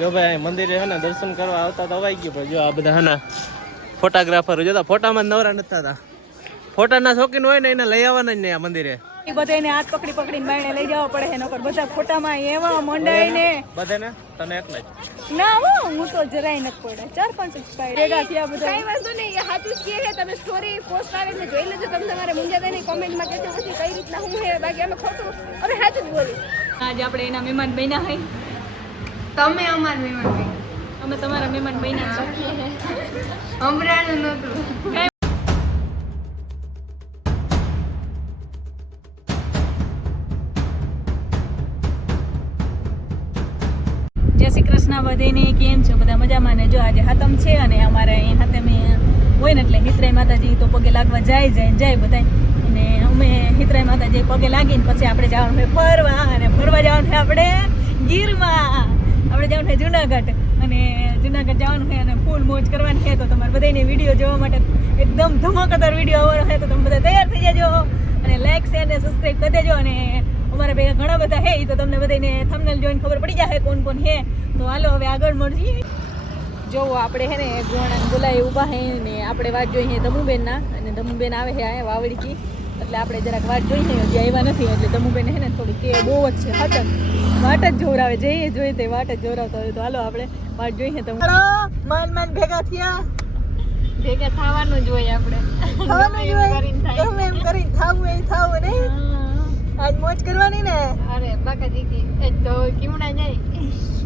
જો ભાઈ મંદિરે હે ને દર્શન કરવા આવતા તો અવાઈ ગયું, પણ જો આ બધા હે ને ફોટોગ્રાફરો જોતા ફોટામાં નવરા નથી થતા. ફોટાના શોખીન હોય ને એને લઈ આવવાના જ નહીં આ મંદિરે. એ બધાને હાથ પકડી પકડીને બાયણે લઈ જવા પડે છે, નકર બધા ફોટામાં એવા મંડાય ને બધાને તને એકલા જ ના હું તો જરાય નથી પડે. 4-5 એક્સપાયર ભેગા થયા બધા. કઈ વાંધો નહીં, એ સાચું જ કહે. તમે સ્ટોરી પોસ્ટ કરીને જોઈ લેજો. તમે તમારે મુંજાદાની કોમેન્ટમાં કહેજો પછી કઈ રીતના હું હે, બાકી અમે ખોટું અમે સાચું જ બોલી. આજે આપણે એના મહેમાન બન્યા હોય. તમે અમાર મહેમાન બન્યા, અમે તમારા મહેમાન બન્યા છીએ. હમણાં નહોતું. જય શ્રી કૃષ્ણ બધાને, કેમ છો બધા મજામાં ને? જો આજે હાતમ છે અને અમારે અહીંયા હાતમે હોય ને એટલે હિતરાઈ માતાજી તો પગે લાગવા જાય બધા. અને અમે હિતરાઈ માતાજી પગે લાગીને પછી આપણે જવાનું હોય ફરવા, અને ફરવા જવાનું છે આપણે ગીરમાં. આપણે જવાનું છે જુનાગઢ, અને જુનાગઢ જવાનું છે અને ફૂલ મોજ કરવાની છે. તો તમારે બધાને વિડીયો જોવા માટે એકદમ ધમાકેદાર વિડીયો આવવાનો છે, તો તમે બધા તૈયાર થઈ જજો અને લાઈક શેર ને સબસ્ક્રાઈબ કરી દેજો. અને અમારા ભેગા ઘણા બધા હે, તો તમને બધાને થંબનેલ જોઈને ખબર પડી જાય કોણ કોણ હે. તો હાલો હવે આગળ મળીએ. જો આપણે હે ને ગોણાને બોલાવી ઊભા હે ને આપણે વાટ જોઈએ ધમુબેન ના, અને ધમુબેન આવે છે આ વાવડીથી, એટલે આપણે જરાક વાટ જોઈએ. હજી આવ્યા નથી એટલે ધમુબેન હે ને થોડી કે બહુ જ છે હતક, વાટ જ જોરાવે, જઈએ જોઈએ તે વાટ જ જોરાવતા હોય. તો હાલો આપણે વાટ જોઈએ. તમે માન ભેગા થયા, ભેગા થવાનું જ હોય આપણે. થવાનું જ હોય, ગમે એમ કરીને થાવું ને. આજ મોજ કરવાની ને. અરે બાકાજી કી તો કેમણા જાય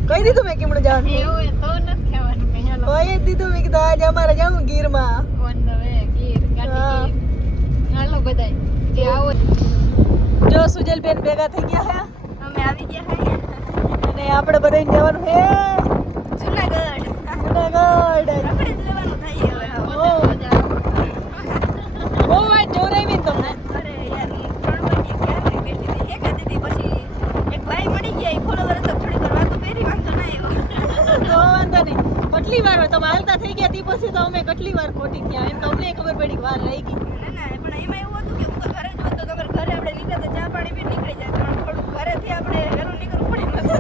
કઈ દીધું મેં કેમણે જવાનું? એવું તો નથી ખાવાનું કઈ. હાલો કઈ દીધું મેં કીધું આજે અમારે જાવું ગીરમાં. ઓન ધ વે ગીર ગાડી ગીર. હાલો બધાય જે આવો. જો સુજલબેન ભેગા થઈ ગયા હે, અમે આવી ગયા હે અને આપણે બધાને જવાનું હે જુનાગઢ. જુનાગઢ. આપણે જ લેવાનું થાય હવે. બહુ વાત જોરાવી ને તમને. અરે યાર 3 વાગે ક્યાં બેઠી હતી એક હતી, પછી એક ભાઈ મળી ગયા, ફોલોવર તો થોડી વાર વાતો કરી, વાંધો ના આવ્યો. તો વાંધો નહીં, કેટલી વાર તમે હાલતા થઈ ગયા તી પછી તો અમે કેટલી વાર ખોટી થયા, એમ તો અમને ખબર પડી વાર લઈ ગઈ. ના પણ એમાં એવું હતું કે હું તો ઘરે જ હતો, તમારે ઘરે આપણે નીકળતા ચા પાણી પી નીકળી જાય, પણ થોડું ઘરેથી આપણે વહેલું નીકળવું પડે મજા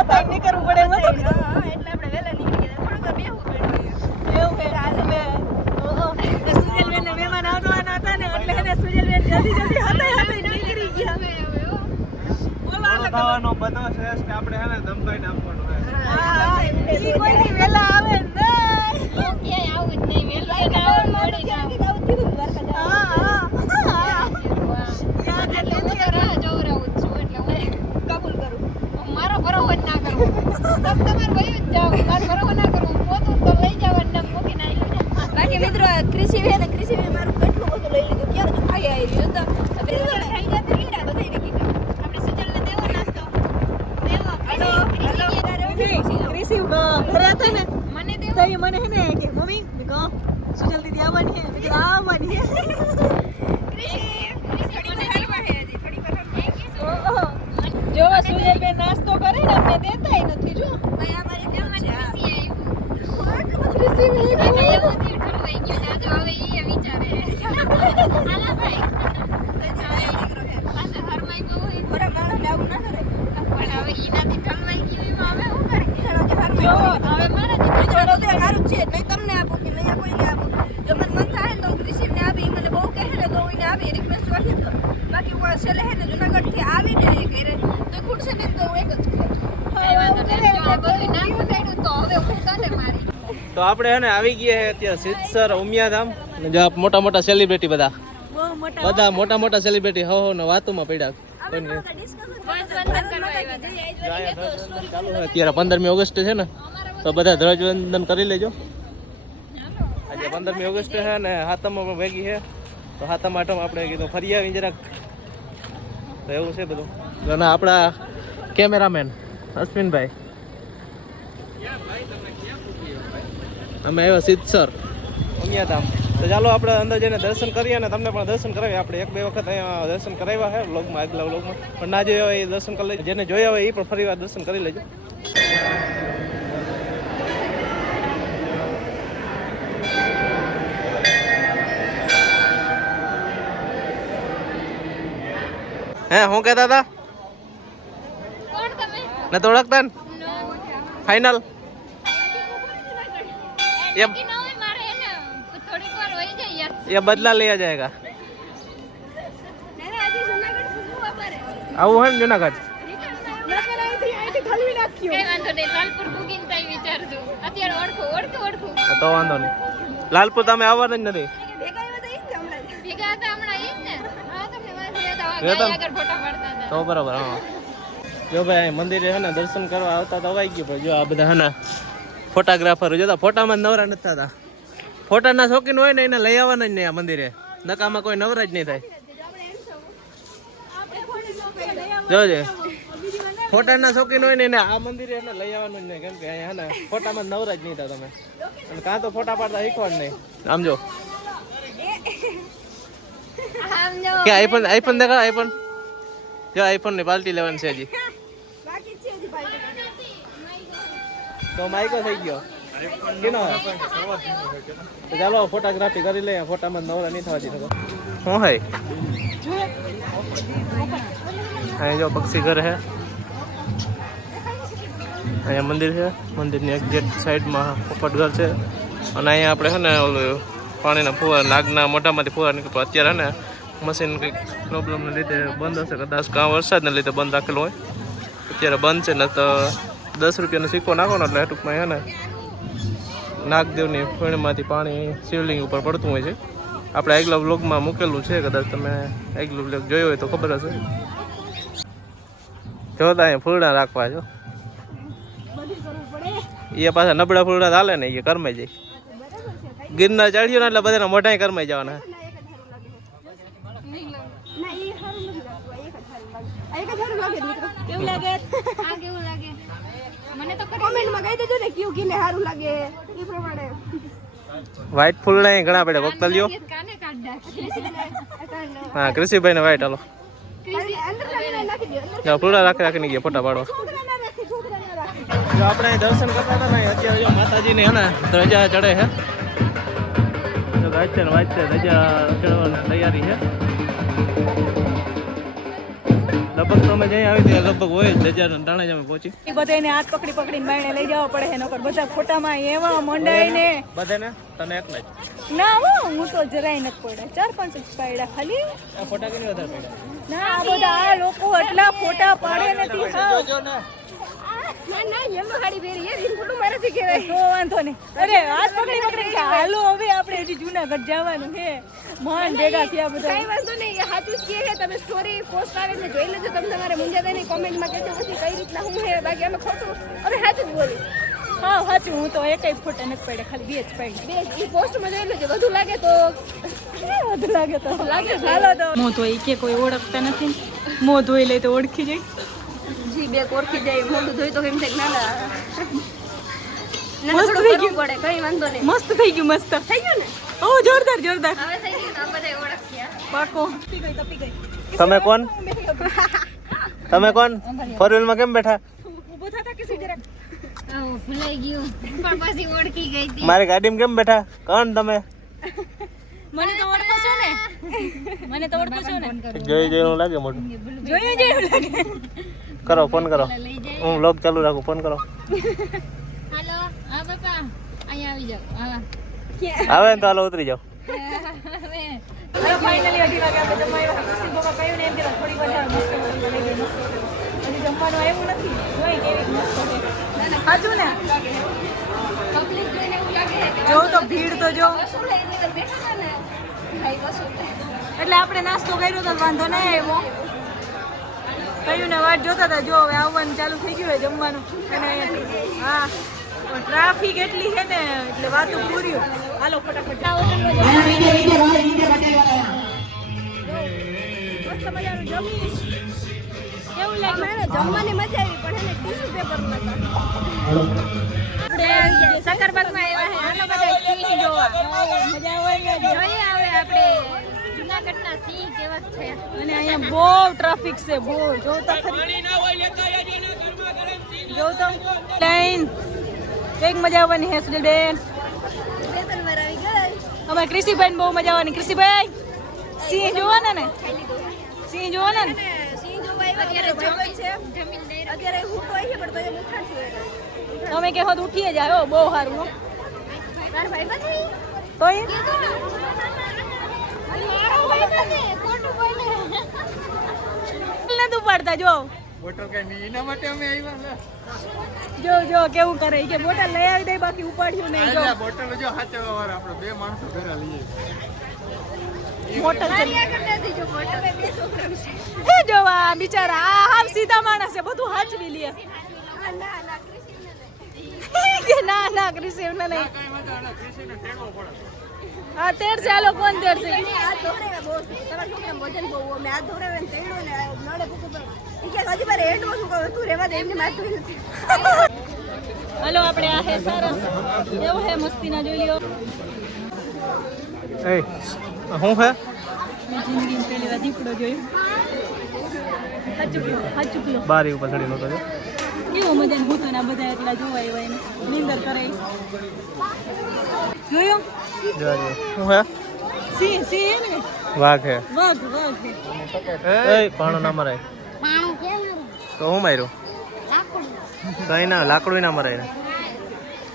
હતા નીકળવું પડે મત. એટલે આપણે વહેલા નીકળી ગયા, થોડુંક બેહવું પડ્યું. એવું કે આજે સુજલબેન ને મહેમાન આવવાના હતા ને, એટલે એને સુજલબેન જલ્દી હતા નીકળી ગયા. બોલો ખાવાનો બધો શ્રેષ્ઠ આપણે હે ને ધમકાઈને આપવાનો છે. ઈ કોઈ ની વેલા આવે નહીં. ક્યાંય આવું જ નહીં, વહેલું ના આવું મળી જાવ. યાદ એટલે હું તો રાહ જોવરાવું જ છું, એટલે હું કબૂલ કરું. મારો ભરોસો જ ના કરું. તમે તમારે વયું જ જાઓ, મારો ભરોસો ના કરું. પોતું તો લઈ જાવ અને મૂકીને આવી જાવ. બાકી મિત્રો કૃષિ મારું કેટલું બધું લઈ લીધું. ક્યાં બધું ખાઈ આવી રહ્યું તો ખાઈ જતા લીધા બધાને કીધું. આપણે સુજલને દેવો નાસ્તો દેવો. ક્રિશી ઘરે હતા ને મને દેવો. તો એ મને હે ને કે મમ્મી મેં કહું સુજલ દીદી આવવાની હે, મેં કીધું આવવાની હે. જો સુજલબેન નાસ્તો કરે ને અમને દેતાય નથી. જો તમને આપું કે નહીં કોઈને આપું. જો મને મન થાય તો ક્રિશિને આપી, મને બહુ કહે ને તો એને આપી, રિક્વેસ્ટ કરી દો. બાકી હું છેલ્લે હે ને જુનાગઢથી આવીને ઘરે તો ખૂટશે ને તો હું એક જ તો આપણે હે ને આવી ગયા છે અત્યારે સિદ્ધસર ઉમિયાધામ. જો મોટા મોટા સેલિબ્રિટી બધા મોટા સેલિબ્રિટી હો ને વાતોમાં પડ્યા. અત્યારે 15મી ઓગસ્ટ છે ને, તો બધા ધ્વજવંદન કરી લેજો. આજે 15મી ઓગસ્ટ છે ને હાથમાં પણ ભેગી છે, તો હાથમ આઠમ આપણે કીધું ફરી આવી જરાક. તો એવું છે બધું. અને આપણા કેમેરામેન અશ્વિનભાઈ, અમે આવ્યા સિદ્ધસર ઉમિયાધામ. તો ચાલો આપણે અંદર જઈને દર્શન કરીએ અને તમને પણ દર્શન કરાવીએ. આપણે 1-2 વખત અહીંયા દર્શન કરાવ્યા છે વ્લોગમાં, આગલા વ્લોગમાં, પણ ના જોયા હોય એ દર્શન કરી લેજો. જેને જોયા હોય એ પણ ફરી વાર દર્શન કરી લેજો. હે હું કહેતા હતા? કોણ તમે? ન તો ઓળખતા ને? ફાઇનલ ये कि ना હોય મારે એને થોડીક વાર વહી જાય યાર ये बदला लिया जाएगा ના આજે જૂનાગઢ શું અમારે આવું હોય ને જુનાગઢ કઈ વાંધો નહીં લાલપુર બુકિંગ થાય વિચારજો અત્યારે ઓળખું તો વાંધો નહીં લાલપુર તમે આવવાના જ નથી ભેગા હતા હમણાં ઈ જ ને હા તમને વાત યાદ આવે ગયા તા? આગળ ફોટા પાડતા હતા તો બરાબર હા જો ભાઈ અહીં મંદિરે હે ને દર્શન કરવા આવતા તો અવાઈ ગયું પણ જો આ બધા હે ને ફોટોગ્રાફરો જોતા ફોટામાં જ નવરા નથી થતા ફોટાના શોખીન હોય ને એને લઈ આવવાના જ નહીં આ મંદિરે નકામાં કોઈ નવરા જ નહીં થાય જોજે ફોટાના શોખીન હોય ને એને આ મંદિરે એને લઈ આવવાનું જ નહીં કેમ કે અહીંયા હે ને ફોટામાં જ નવરા જ નહીં થાય તમે અને કાં તો ફોટા પાડતા શીખવા જ નહીં આમ જો આમ જો કે આઈફોન દેખા આઈફોન જો આઈફોન ની પાર્ટી લેવાની છે હજી તો માઈકો થઈ ગયો કેનો તો ચાલો ફોટોગ્રાફી કરી લઈએ ફોટામાં નવરા નહીં થવા દીધો શું હે અહીંયા જો પક્ષી ઘર હે અહીંયા મંદિર છે મંદિરની એક્ઝેક્ટ સાઈડમાં પોપટ ઘર છે અને અહીંયા આપણે છે ને ઓલું પાણીના ફુવારા નાગના મોઢામાંથી ફુવારા નીકળે અત્યારે ને મશીન કંઈક પ્રોબ્લેમને લીધે બંધ હશે કદાચ કાં વરસાદને લીધે બંધ રાખેલું હોય અત્યારે બંધ છે ને તો 10 રૂપિયાનો સિક્કો નાખો ને એટલે ટૂંકમાં છે ને નાગદેવની ફળમાંથી પાણી શિવલિંગ ઉપર પડતું હોય છે આપણે આગલા વ્લોગમાં મૂકેલું છે કદાચ તમે આગલું વ્લોગ જોયો હોય તો ખબર હશે જોતા અહીંયા ફૂલડા રાખવા છો એ પાછા નબળા ફૂલડા હાલે ને એ કરમાઈ જાય ગિરનાર ચડ્યો ને એટલે બધાના મોઢા કરમાઈ જવાના કેવું લાગે આ કેવું લાગે મને તો કોમેન્ટમાં કહી દેજો ને કયું કીને સારું લાગે એ પ્રમાણે વ્હાઈટ ફૂલડા અહીં ઘણા પડ્યા કોકતલિયો કાને કાઢ નાખી હા કૃષિભાઈ ને વ્હાઈટ હાલો અંદર નાખી દો અંદર જો ફૂલડા રાખીને ગયા ફોટા પાડવા છોકરા ના રાખે જો આપણે અહીં દર્શન કરતા હતા ને અત્યારે જો માતાજીની હે ને ધજા ચડે છે જો ગાય છે ને વાત છે ધજા ચડવાની તૈયારી છે લગભગ તો અમે જઈ આવી ત્યાં લગભગ હોય જ ધજા ટાણે જ અમે પહોંચી એ બધા એને હાથ પકડીને બાયણે લઈ જવા પડે છે નકર બધા ફોટામાં એવા મંડાય ને બધાને તને એકલા જ ના હું તો જરાય નથી પડ્યા 4-5 જ પાડ્યા ખાલી આ ફોટા કેની વધારે પડ્યા ના આ બધા આ લોકો એટલા ફોટા પાડે નથી હાવ. જોજો ને ના યલો સાડી પહેરી એ રીન ફોટો મારે થી કહેવાય તો વાંધો નહીં અરે હાથ પકડી કે હાલો હવે આપણે હજી જુનાગઢ જવાનું છે મહાન ભેગા થયા બધા કઈ વાંધો નહીં એ સાચું જ કહે છે તમે સ્ટોરી પોસ્ટ આવે એટલે જોઈ લેજો તમે તમારે મુંજાદાની કોમેન્ટમાં કહેજો પછી કઈ રીતના હું છે બાકી અમે ખોટું હવે સાચું જ બોલી હા સાચું હું તો એકય ફોટા નથી પડ્યા ખાલી 2 જ પાડી બે એ પોસ્ટમાં જોઈ લેજો વધુ લાગે તો વધુ લાગે તો હાલો તો મોં ધોઈ કે કોઈ ઓળખતા નથી મોં ધોઈ લે તો ઓળખી જાય જી બે કોરખી જાય મોઢું ધોઈ તો એમ થાય ના ના મસ્ત થઈ ગયું. પડે કઈ વાંધો નહીં મસ્ત થઈ ગયું મસ્ત થઈ ગયું ને ઓ જોરદાર જોરદાર હવે થઈ ગયું આ બધા ઓળખ્યા પાકો તપી ગઈ તમે કોણ તમે કોણ ફોર વ્હીલમાં કેમ બેઠા ઊભો થતા કે સીધે રાખ ભૂલાઈ ગયું પણ પછી ઓળખી ગઈ હતી મારી ગાડીમાં કેમ બેઠા કોણ તમે મને તો ઓળખો છો ને મને તો ઓળખો છો ને જોઈ જોઈ લાગે મોટું જોયું જેવું લાગે કરો ફોન કરો હું વ્લોગ ચાલુ રાખું ફોન કરો હાલો હા બાપા અહીંયા આવી જાઓ હા આવે ને તો હાલો ઉતરી જાઓ હવે ફાઇનલી 2:00 વાગે આપણે જમવા આવ્યા ખુશી બાબા કહ્યું ને એમ કે થોડી વધારે મસ્ત બની ગઈ મસ્ત હજી જમવાનું આવ્યું નથી જોઈ કેવી મસ્ત છે સાચું ને પબ્લિક જોઈને એવું લાગે કે જો તો ભીડ તો જો શું લઈ એટલે બેઠા હતા ને ભાઈ કશું એટલે આપણે નાસ્તો કર્યો તો વાંધો ના આવ્યો કહ્યું ને વાટ જોતા હતા જો હવે આવવાનું ચાલુ થઈ ગયું હોય જમવાનું અને હા ટ્રાફિક એટલી છે ને એટલે વાતો પૂર્યું હાલો ફટાફટ મસ્ત મજાનું જમી કેવું લાગ્યું મને જમવાની મજા આવી પણ એને ટીશ્યુ પેપર નતા આપણે સકરબાગમાં આવ્યા છે આનો બધા સિંહ જોવા મજા આવે જોઈએ હવે આપણે જૂનાગઢના સિંહ કેવા છે અને અહીંયા બહુ ટ્રાફિક છે બહુ જો તો ખરી જો તો લાઈન એક મજા આવવાની હે સુજલબેન બે ત્રણ વાર આવી ગઈ અમારે કૃષિભાઈ બહુ મજા આવવાની કૃષિભાઈ સિંહ જોવાના ને સિંહ જોવાના ને સિંહ જોવા આવ્યા અત્યારે ભાઈ છે જમીન દઈ અત્યારે હું તો આવી છે પણ તો એ ઉઠા છું તમે કહો તો ઉઠીએ જાય હો, બહુ સારું હો. તાર ભાઈ બધી તો એ મારો ભાઈ બધી ખોટું બોલે નથી ઉપાડતા જો બોટલ કઈ નહીં એના માટે અમે આવ્યા જો જો કેવું કરે ઈ કે બોટલ લઈ આવી દે બાકી ઉપાડ્યું નહીં જો છે બોટલ જો હાચવા વાળા આપણે બે માણસો ઘરે લઈએ બોટલ મારી આગળ નથી જો મોટા બે છોકરા વિશે હે જો આ બિચારા આ હાવ સીધા માણસ છે બધું હાચવી લે ના ના કૃષ્ણ કે ના ના ક્રિસ્ટિયન નહીં કઈ વાંધો નહીં કૃષિને ટેકો પડે આ તેર છે આ લોકો કોણ તેર છે આ ધોરે બહુ તમારા છોકરા વજન બહુ મે આ ધોરે ને તેડો ને નડે પુકુ પર ઈ કે હજી મારે હેઠો શું કહું તું રેવા દે એમને માર ધોઈ નથી હલો આપણે આ હે સરસ એવો હે મસ્તીના જોઈ લ્યો એ હું હે મેં જિંદગીમાં પહેલી વાર દીપડો જોયો હાચું કયો બારી ઉપર ચડી નતો જો કેવો મજાને ભૂતોના બધા એટલા જોવાય હોય ને નિંદર કરે જોયો હું હે સિંહ સિંહ ને વાઘ હે વાઘ વાઘ એ પાણો ના મરાય પાણું કેમ તો હું માર્યો લાકડું કઈ ના લાકડું ના મરાય ને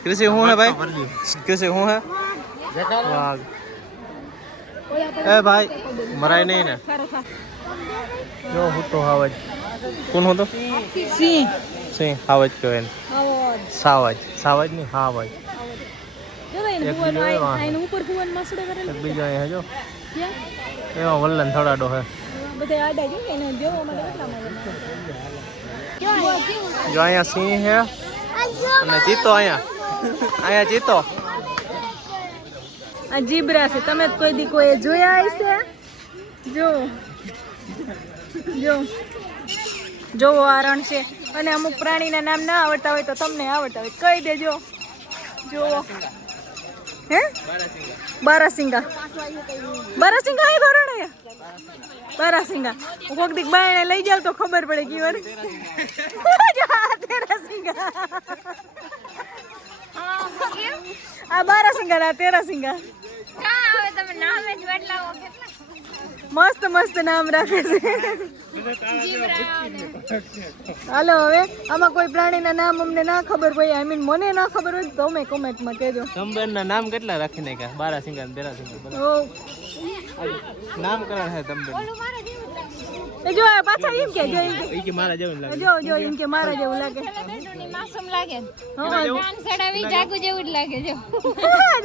કૃષિ હું હે ભાઈ કૃષિ હું હે વાઘ એ ભાઈ મરાય નહીં ને જો હું તો હાવજ કોણ હતો સિંહ સિંહ હાવજ કહેવાય ને આવો સાવજ સાવજ નહીં હાવજ જો ભાઈ ને એક ભુવન બીજો એવો. આઈને ઉપર ભુવન માસડો કરેલો એક બીજો અહીંયા હે જો ક્યાં એમાં વલ્લન થોડાડો હે બધા આડા જો એને જોવો મને એટલા મજા જો અહીંયા સિંહ હે અને ચીતો અહીંયા ચીતો આ જીબ્રા છે તમે કોઈ દી કોઈ જોયા હશે જો જો જોવો આ રણ છે અને અમુક પ્રાણીના નામ ના આવડતા હોય તો તમને આવડતા હોય કહી દેજો જોવો હે બારાસિંગા બારાસિંગા હે ભરણ હે બારાસિંગા કોક દીક બાયણે લઈ જાવ તો ખબર પડે કી વાર તેરાસિંગા આ બારાસિંગા ના તેરાસિંગા કા હવે તમે નામ જ બદલાવો કેટલા મસ્ત મસ્ત નામ રાખે છે હાલો હવે આમાં કોઈ પ્રાણીના નામ અમને ના ખબર હોય આઈ મીન મને ના ખબર હોય તો તમે કોમેન્ટમાં કહેજો તંબેરના નામ કેટલા રાખી નાખ્યા બારાસિંગા ને તેરાસિંગા બધા ઓ નામકરણ હે તંબેર એ જો આ પાછા એમ કે જો એમ કે ઈ કે મારા જેવું લાગે જો જો એમ કે મારા જેવું લાગે બેડુની માસૂમ લાગે હા કાન સડાવી જાગુ જેવું જ લાગે જો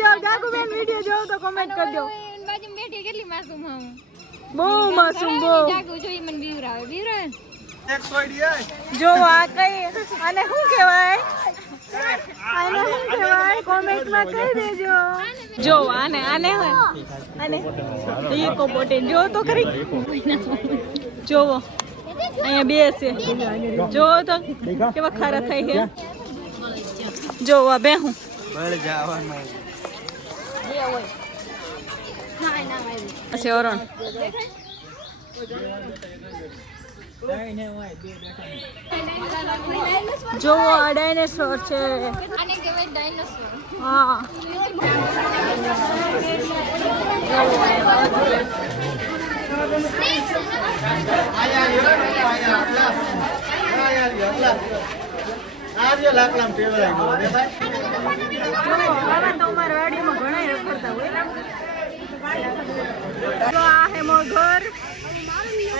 જો જાગુબેન વિડિયો જોવો તો કમેન્ટ કરજો એની બાજુમાં બેઠી કેટલી માસૂમ હું બહુ માસૂમ બહુ જાગુ જોઈ મને બીવરાવે એક સોડી જો આ કઈ આને શું કહેવાય આને શું કહેવાય કોમેન્ટમાં કહી દેજો જો આને આને આને ઈકો પોટેન જો તો ખરી જોવો અહીંયા બે છે જોવો તો કેવા ખારા થાય છે જોવો આ બે હું બળ જવાનો છે અરણ જોવો આ ડાયનેસોર છે આને કહેવાય ડાયનોસોર હા જો આવા તો અમારા વાડીમાં ઘણા રખડતા હોય જો આ હે મોર ઘર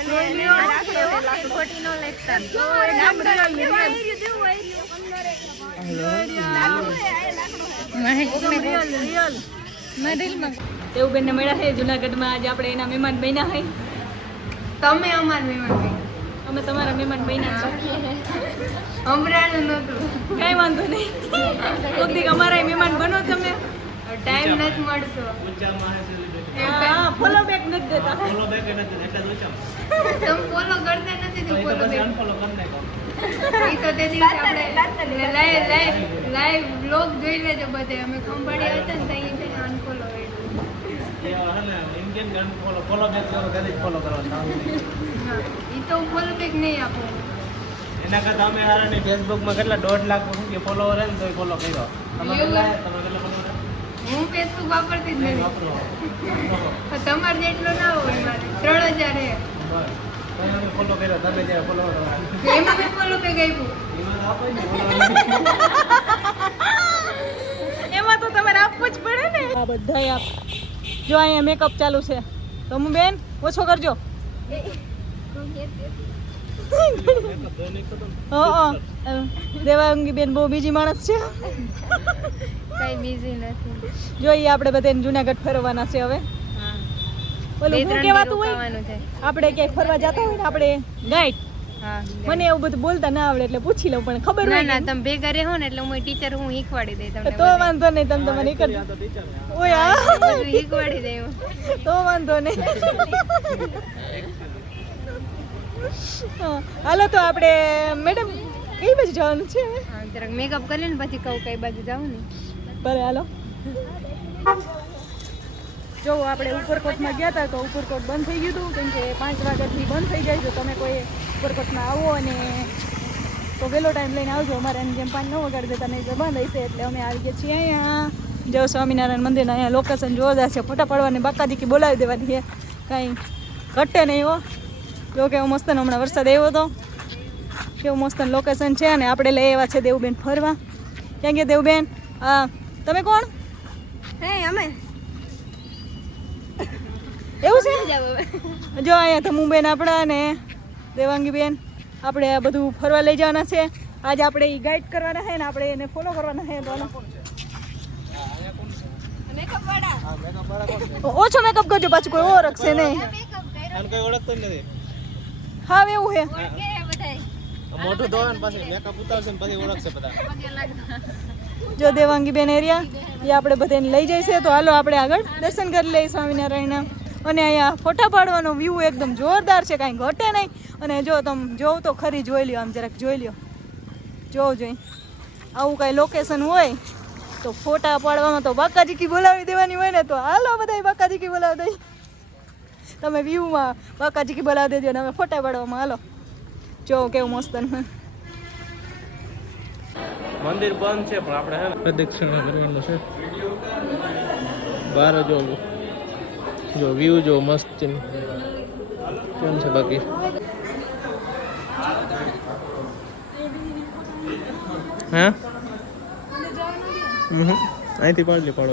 અને ખોટી નો લેખતા તો એકદમ રિયલ એવું બેન મળ્યા છે જુનાગઢમાં આજે આપણે એના મહેમાન બન્યા છે તમે અમાર મહેમાન અમે તમારા મહેમાન બન્યા છીએ અમરાનું નહોતું કઈ વાંધો નહીં કોક દીક અમારા મહેમાન બનો તમે ટાઈમ નથી મળતો હા ફોલો બેક નથી દેતા તમે ફોલો કરતા નથી તો ફોલો એ તો તે દિવસે આપણે લાઈવ બ્લોગ જોઈ લેજો બધે અમે ખંભાળિયા હતા ને ત્યાં છે ને અનફોલો એ તો ફોલો બેક નહીં આપો એના કરતા અમે હારાને ફેસબુકમાં કેટલા 1.5 લાખ ફોલોવર હે ને તોય ફોલો કર્યો તમે કેટલા follower? હું ફેસબુક વાપરતી જ નથી પણ તમારે જેટલો ના હોય મારે 3000 હે ફોલો કર્યો તમે જ્યારે ફોલો એમાં મેં ફોલો બેક આપ્યું એમાં આપો ને follower. આ બધા આપ જો અહીંયા મેકઅપ ચાલુ છે તો હું બેન ઓછો કરજો દેવાંગી બેન બહુ બીજી માણસ છે કઈ બીજી નથી જોઈએ આપણે બધાને જુનાગઢ ફરવાના છે હવે ઓલું શું કહેવાતું હોય આપણે ક્યાંય ફરવા જતા હોય ને આપણે ગાઈડ મને એવું બધું બોલતા ના આવડે એટલે પૂછી લઉં પણ ખબર હોય ના તમે ભેગા રહો ને એટલે હું ટીચર હું શીખવાડી દઈ તમને તો વાંધો નહીં તમે મને કરજો ઓય આ બધું શીખવાડી દઈ હું તો વાંધો નહીં હાલો તો આપણે મેડમ કઈ બાજુ જવાનું છે હા જરાક મેકઅપ કરી ને પછી કહું કઈ બાજુ જાઉં ને બરાબર હાલો જો આપણે ઉપરકોટમાં ગયા હતા તો ઉપરકોટ બંધ થઈ ગયું હતું કેમ કે 5 વાગ્યાથી બંધ થઈ જાય છે તમે કોઈ ઉપરકોટમાં આવો અને તો વહેલો ટાઈમ લઈને આવજો અમારે એની જેમ 5-9 વાગ્યા દેતા નહીં તો બંધ હશે એટલે અમે આવી ગયા છીએ અહીંયા જો સ્વામિનારાયણ મંદિરના અહીંયા લોકેશન જોરદાર છે ફોટા પાડવાની બાકાદીકી બોલાવી દેવાની છે કાંઈ ઘટે નહીં હો જો કેવું મસ્ત હમણાં વરસાદ આવ્યો હતો કેવું મસ્ત લોકેશન છે અને આપણે લઈ આવ્યા છે દેવુબેન ફરવા ક્યાં ગયા દેવુબેન હા તમે કોણ હે અમે એવું છે જો અહીંયા તો મુંબઈ આપણા ને દેવાંગી બેન આપણે આ બધું ફરવા લઈ જવાના છે આજે આપણે એ ગાઈડ કરવાના છે ને આપણે એને ફોલો કરવાના છે ઓછો મેકઅપ કરજો પાછું કોઈ ઓળખશે નહીં કઈ ઓળખતો જ નથી હા એવું છે મોઢું ધોવાનું પછી મેકઅપ ઉતારશે ને પછી ઓળખશે બધા જો દેવાંગી બેન એરિયા એ આપણે બધાને લઈ જઈશે તો હાલો આપણે આગળ દર્શન કરી લઈએ સ્વામિનારાયણના અને અહીંયા ફોટા પાડવાનો વ્યૂ એકદમ જોરદાર છે કાંઈ ઘટે નહીં અને જો તમે જોવ તો ખરી જોઈ લ્યો આમ જરાક જોઈ લ્યો જોવું જોઈએ આવું કાંઈ લોકેશન હોય તો ફોટા પાડવામાં તો બાકાજીકી બોલાવી દેવાની હોય ને તો હાલો બધા બાકાજીકી બોલાવી દઈ તમે વ્યૂમાં બાકાજીકી બોલાવી દેજો ને અમે ફોટા પાડવામાં હાલો જો કેવું મસ્ત મંદિર બંધ છે પણ આપણે હે ને પ્રદક્ષિણા કરવાનું છે બહાર જો વ્યૂ જો મસ્ત છે કેમ છે બાકી હે અહીંથી પાડલી પાડો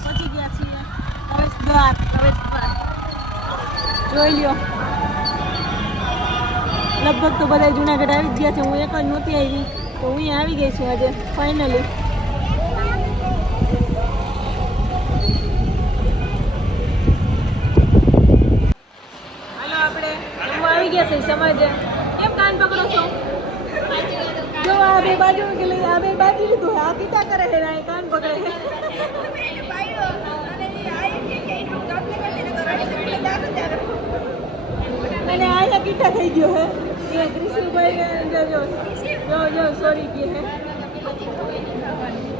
પહોંચી ગયા છીએ પ્રવેશ દ્વાર જોઈ લ્યો લગભગ તો બધા જુનાગઢ આવી જ ગયા છે હું એક જ નહોતી આવી તો હું અહીંયા આવી ગઈ છું આજે ફાઇનલી હાલો આપણે હું આવી ગયા છે સમાજ કેમ કાન પકડો છો જો આ બે બાજુ કે લઈ આ બે બાજુ લીધું આ કીટા કરે છે આ કાન પકડે છે અને આયા કીટા થઈ ગયો હે એ ક્રિશુભાઈ જો સોરી કે હે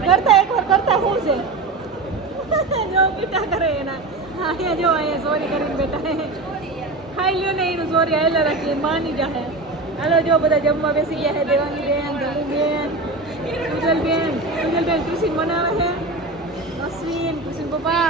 કરતા એકવાર કરતા શું છે જો કીટા કરે એના અહીંયા જો અહીંયા સોરી કરીને બેઠા ખાઈ લ્યો ને એનું સોરી આયલા રાખીએ માની જાહે હાલો જો બધા જમવા બેસી ગયા છે દેવાંગી બેન ધનુબેન સુજલબેન કૃષિન બનાવે છે અશ્વિન કૃષિન પપ્પા